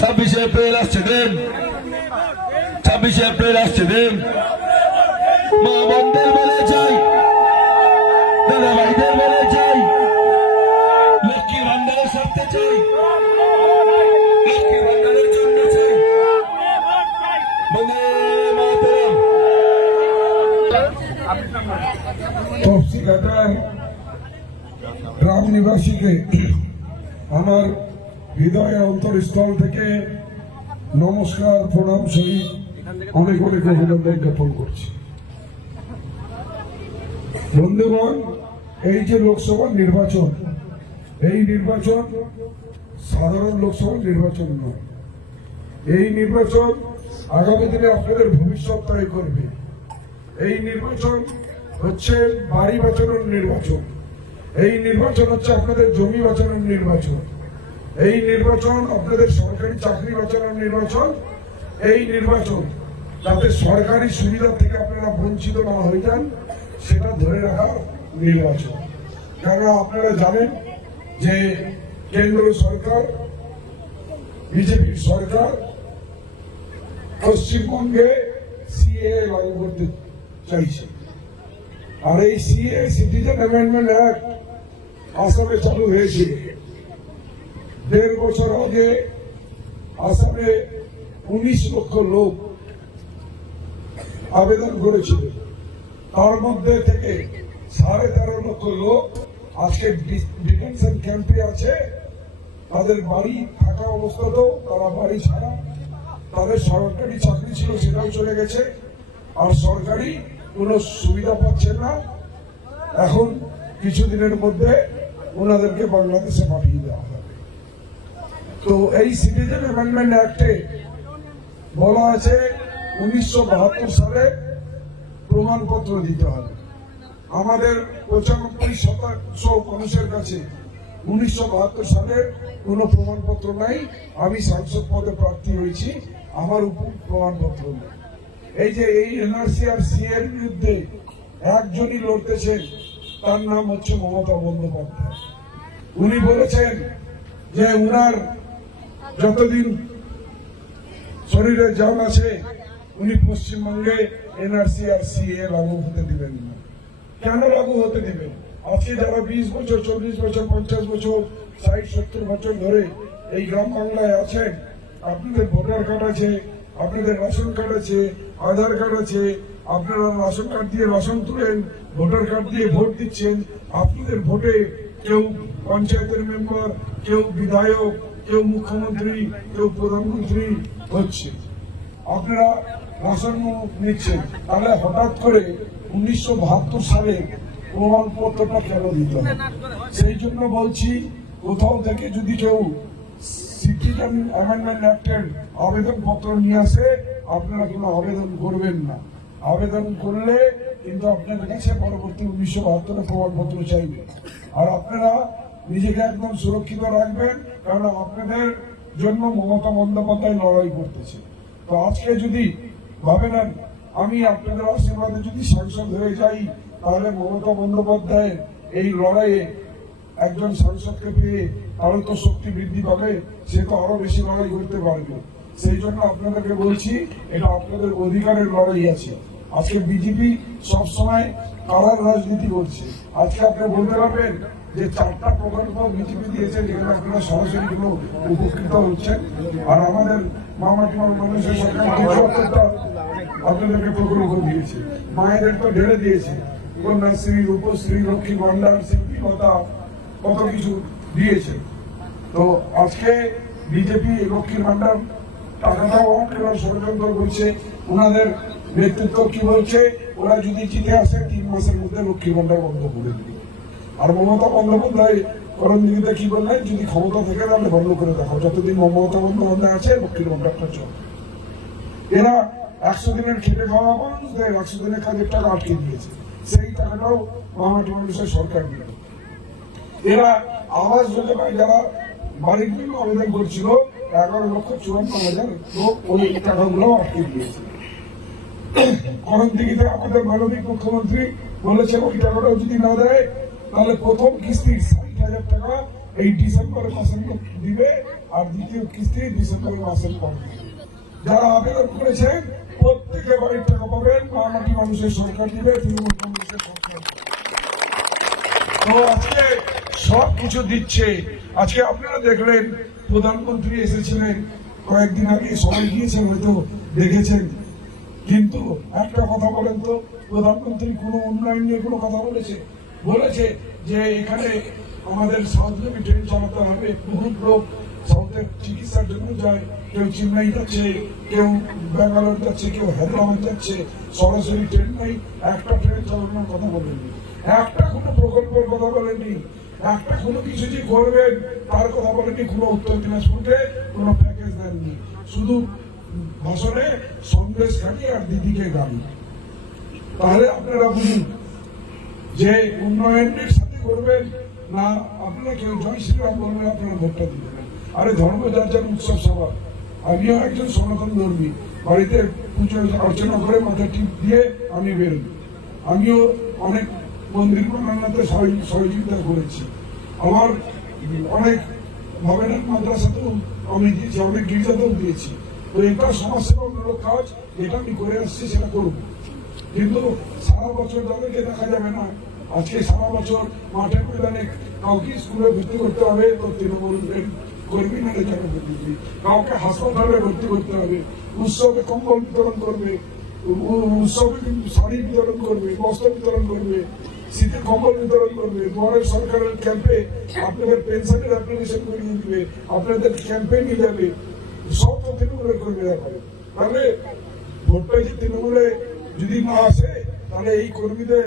ছাব্বিশে এপ্রিল আসছে দিন ছাব্বিশে এপ্রিল আসছে দিন মা বোনদের বলে চাই দাদা ভাইদের বলে চাই লক্ষ্মী ভান্ডারের স্বার্থে চাই। লক্ষ্মী ভান্ডারের জন্য চাই। বন্দে মাতরম আমার হৃদয় অন্তরস্থল থেকে নমস্কার, প্রণাম সহিত অনেক অনেক অভিনন্দন জ্ঞাপন করছি। বন্ধুগণ, এই যে লোকসভা নির্বাচন, এই নির্বাচন সাধারণ লোকসভা নির্বাচন নয়। এই নির্বাচন আগামী দিনে আপনাদের ভবিষ্যৎ তৈরি করবে। এই নির্বাচন হচ্ছে বাড়ি বাঁচানোর নির্বাচন। এই নির্বাচন হচ্ছে আপনাদের জমি বাঁচানোর নির্বাচন। এই নির্বাচন আপনাদের সরকারি চাকরি বাঁচানোর নির্বাচন, এই নির্বাচন যাতে সরকারি সুবিধা থেকে আপনারা বঞ্চিত না হয়ে যান, সেটা ধরে রাখার নির্বাচন। কেননা আপনারা জানেন যে কেন্দ্র সরকার বিজেপি সরকার পশ্চিমবঙ্গে সিএ লাগু করতে চাইছে। আর এই সিএ, সিটিজেন অ্যামেন্ডমেন্ট অ্যাক্ট আসামে চালু হয়েছিল দেড় বছর আগে আসামে উনিশ লক্ষ লোক আবেদন করেছিল। তার মধ্যে থেকে সাড়ে তেরো লক্ষ লোক আজকে ডিটেনশন ক্যাম্পে আছে। তাদের বাড়ি থাকা অবস্থাতেও তারা বাড়ি ছাড়া। তাদের সরকারি চাকরি ছিল, সেটাও চলে গেছে। আর সরকারি কোনো সুবিধা পাচ্ছেন না। এখন কিছুদিনের মধ্যে ওনাদেরকে বাংলাদেশে পাঠিয়ে দেওয়া তো এই সিটিজেন অ্যামেন্ডমেন্ট অ্যাক্টে বলা আছে উনিশশো বাহাত্তর সালে প্রমাণপত্র দিতে হবে। আমাদের পঁচানব্বই শতাংশ মানুষের কাছে উনিশশো বাহাত্তর সালের কোনো প্রমাণপত্র নাই। আমি সাংসদ পদে প্রার্থী হয়েছি, আমার উপর প্রমাণপত্র নেই। এই যে এই এনআরসি আর সি এর বিরুদ্ধে একজনই লড়তেছেন তার নাম হচ্ছে মমতা বন্দ্যোপাধ্যায়। উনি বলেছেন যে উনার যতদিন শরীরে জান আছে, উনি পশ্চিমবঙ্গে এনআরসি আর সিএ লাগু হতে দিবেন না। কেন লাগু হতে দিবেন? আজকে যারা বিশ বছর, চল্লিশ বছর, পঞ্চাশ বছর, ষাট, সত্তর বছর ধরে এই গ্রাম বাংলায় আছেন, আপনাদের ভোটার কার্ড আছে, আপনাদের রেশন কার্ড আছে, আধার কার্ড আছে, আপনারা রেশন কার্ড দিয়ে রেশন তুলেন, ভোটার কার্ড দিয়ে ভোট দিচ্ছেন, আপনাদের ভোটে কেউ পঞ্চায়েতের মেম্বার, কেউ বিধায়ক কেউ মুখ্যমন্ত্রী কেউ প্রধানমন্ত্রী হচ্ছে। আপনারা রাশন নিচ্ছেন, তাহলে হঠাৎ করে উনিশশো বাহাত্তর সালে প্রমাণপত্রটা কেন দিতে সেই জন্য বলছি, কোথাও থেকে যদি কেউ সিটিজেন অ্যামেন্ডমেন্ট অ্যাক্টের আবেদনপত্র নিয়ে আসে, আপনারা কোনো আবেদন করবেন না। আবেদন করলে কিন্তু আপনাদের কাছে পরবর্তী উনিশশো বাহাত্তরের প্রমাণপত্র চাইবে। আর আপনারা নিজেকে একদম সুরক্ষিত রাখবেন কারণ আপনাদের জন্য মমতা বন্দ্যোপাধ্যায় লড়াই করতেছে। তো আজকে যদি ভাবে নেন আমি আপনাদের আশীর্বাদে যদি সাংসদ হয়ে যাই, তাহলে মমতা বন্দ্যোপাধ্যায়ের এই লড়াইয়ে একজন সাংসদকে পেয়ে তাহলে তো শক্তি বৃদ্ধি পাবে, সে তো আরও বেশি লড়াই করতে পারবে। সেই জন্য আপনাদেরকে বলছি, এটা আপনাদের অধিকারের লড়াই আছে। আজকে বিজেপি সবসময় কারার রাজনীতি করছে। আজকে আপনি বলতে পারবেন যে চারটা প্রকল্প বিজেপি দিয়েছে যেখানে আপনারা সরাসরি কোনো উপকৃত হচ্ছেন। আর আমাদের মায়েদের তো দিয়েছে। কন্যাশ্রী রূপশ্রী, লক্ষ্মী ভান্ডার কত কিছু দিয়েছে। তো আজকে বিজেপি, লক্ষ্মীর ভান্ডার অনেক ষড়যন্ত্র করছে। ওনাদের নেতৃত্ব কি বলছে? ওরা যদি জিতে আসে, তিন মাসের মধ্যে লক্ষ্মীর ভান্ডার বন্ধ করে দিবে। আর মমতা বন্দ্যোপাধ্যায় করণদিঘিতে কি বললেন যদি ক্ষমতা থেকে তাহলে বন্ধ করে দেখো যতদিন মমতা বন্দ্যোপাধ্যায় আছে লক্ষ্মীর ভান্ডারটা চল এরা একশো দিনের খেটে খাওয়া মানুষদের একশো দিনের কাজের টাকা আটকে দিয়েছে সেই টাকাটাও মামাটি মানুষের সরকার দিল এরা আবাস যোজনায় যারা বাড়ির জন্য আবেদন করছিল, এগারো লক্ষ চুয়ান্ন হাজার। লোক ওই টাকাগুলো আটকে দিয়েছে করণ দিঘিতে আমাদের মানবিক মুখ্যমন্ত্রী বলেছে ওই টাকাটাও যদি না দেয় তাহলে প্রথম কিস্তির ষাট হাজার টাকা এই ডিসেম্বর মাসের দিবে আর দ্বিতীয় কিস্তি ডিসেম্বর মাসের পর। যারা আবেদন করেছেন, প্রত্যেকে বাড়ির টাকা পাবেন। মাটি মানুষের সরকার দিবে, তৃণমূল কংগ্রেসের সরকার তো আজকে সব কিছু দিচ্ছে। আজকে আপনারা দেখলেন, প্রধানমন্ত্রী এসেছিলেন কয়েকদিন আগে। সবাই গিয়েছেন, হয়তো দেখেছেন। কিন্তু একটা কথা বলেন তো, প্রধানমন্ত্রী কোনো উন্নয়ন নিয়ে কোনো কথা বলেছে? বলেছে যে এখানে আমাদের সাউথে ট্রেন চালাতে হবে, বহুত লোক সাউথে চিকিৎসার জন্য যায়, কেউ চেন্নাই যাচ্ছে, কেউ ব্যাঙ্গালোর যাচ্ছে, কেউ হায়দ্রাবাদ যাচ্ছে, সরাসরি ট্রেন নাই, একটা ট্রেন চালানোর কথা বলেননি একটা কোনো প্রকল্পের কথা বলেননি একটা কোনো কিছু যে করবেন, তার কথা বলেননি কোনো উত্তর দিনাজপুরকে কোনো প্যাকেজ দেননি। শুধু ভাষণে সন্দেশ খালি আর দিদিকে গালি। তাহলে আপনারা বুঝুন যে উন্নয়নের সাথে করবেন, না আপনারা কেউ জয় শ্রীরাম বলবেন আপনারা ভোটটা দিবেন। আরে ধর্ম যার যার উৎসব সভা আমিও একজন সনাতন ধর্মী, বাড়িতে পুজো অর্চনা করে মাথা টিপ দিয়ে আমি বেরোই। আমিও অনেক মন্দির বানানোতে সহযোগি- সহযোগিতা করেছি। আমার অনেক ভবেনের মাদ্রাসাতেও আমি দিয়েছি, অনেক গির্জাতেও দিয়েছি। তো এটা সমাজসেবামূলক কাজ এটা আমি করে আসছি সেটা করব। কিন্তু সারা বছর তাদেরকে দেখা যাবে না আজকে সারা বছর মাঠে ময়দানে কাউকে স্কুলে ভর্তি করতে হবে তো তৃণমূল কর্মী না টাকা ভর্তি করবে। কাউকে হাসপাতালে ভর্তি করতে হবে, উৎসবে কম্বল বিতরণ করবে উৎসবে শাড়ি বিতরণ করবে, বস্ত্র বিতরণ করবে, শীতে কম্বল বিতরণ করবে দুয়ারের সরকারের ক্যাম্পে আপনাদের পেনশনের অ্যাপ্লিকেশন করিয়ে দিবে, আপনাদের ক্যাম্পে নিয়ে যাবে, সব তো তৃণমূলের কর্মীরা করে তাহলে ভোটটা যে তৃণমূলে যদি না আসে, তাহলে এই কর্মীদের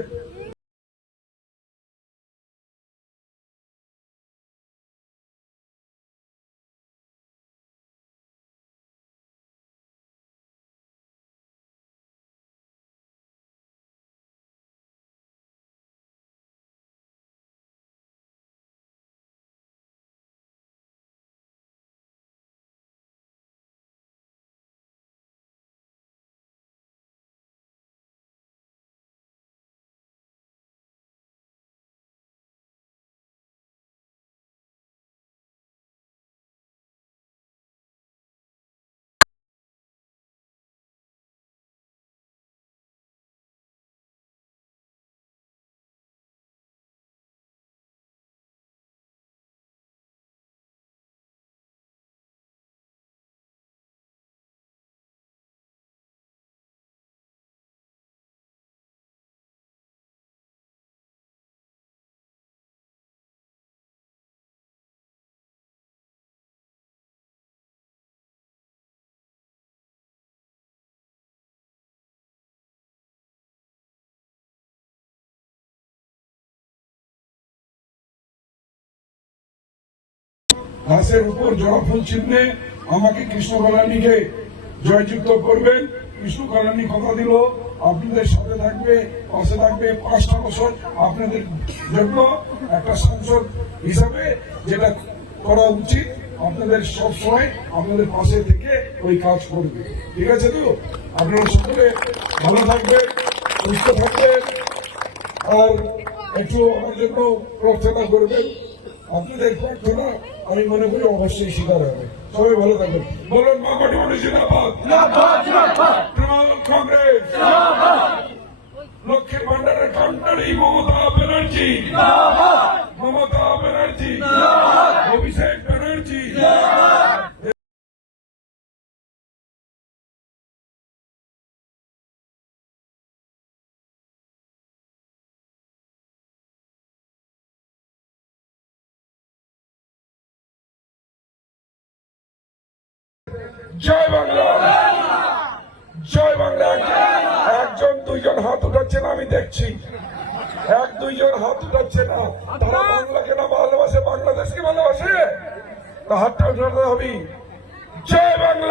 ঘাসের উপর জবা ফুল চিহ্নে আমাকে কৃষ্ণ কল্যাণীকে জয়যুক্ত করবেন। কৃষ্ণ কল্যাণী কথা দিল, আপনাদের সাথে থাকবে, পাশে থাকবে, পাঁচটা বছর আপনাদের জন্য একটা সংসদ হিসাবে যেটা করা উচিত। আপনাদের সব সময় আপনাদের পাশে থেকে ওই কাজ করবে। ঠিক আছে তো? আপনারা সকলে ভালো থাকবে সুস্থ থাকবেন, আর একটু আমার জন্য প্রার্থনা করবেন। আপনাদের প্রার্থনা আমি মনে করি অবশ্যই স্বীকার হবে। সবাই ভালো থাকবেন। বলুন জিন্দাবাদ। কংগ্রেস। লক্ষ্মীর ভান্ডারের কান্ডারি মমতা ব্যানার্জি। মমতা ব্যানার্জি। অভিষেক ব্যানার্জি। জয় বাংলা। জয় বাংলা। একজন, দুইজন হাত উঠাচ্ছেন আমি দেখছি। এক, দুইজন হাত উঠাচ্ছে না। তারা বাংলাকে না ভালোবাসে, বাংলাদেশকে ভালোবাসে? হাতটা উঠাতে হবে। জয় বাংলা।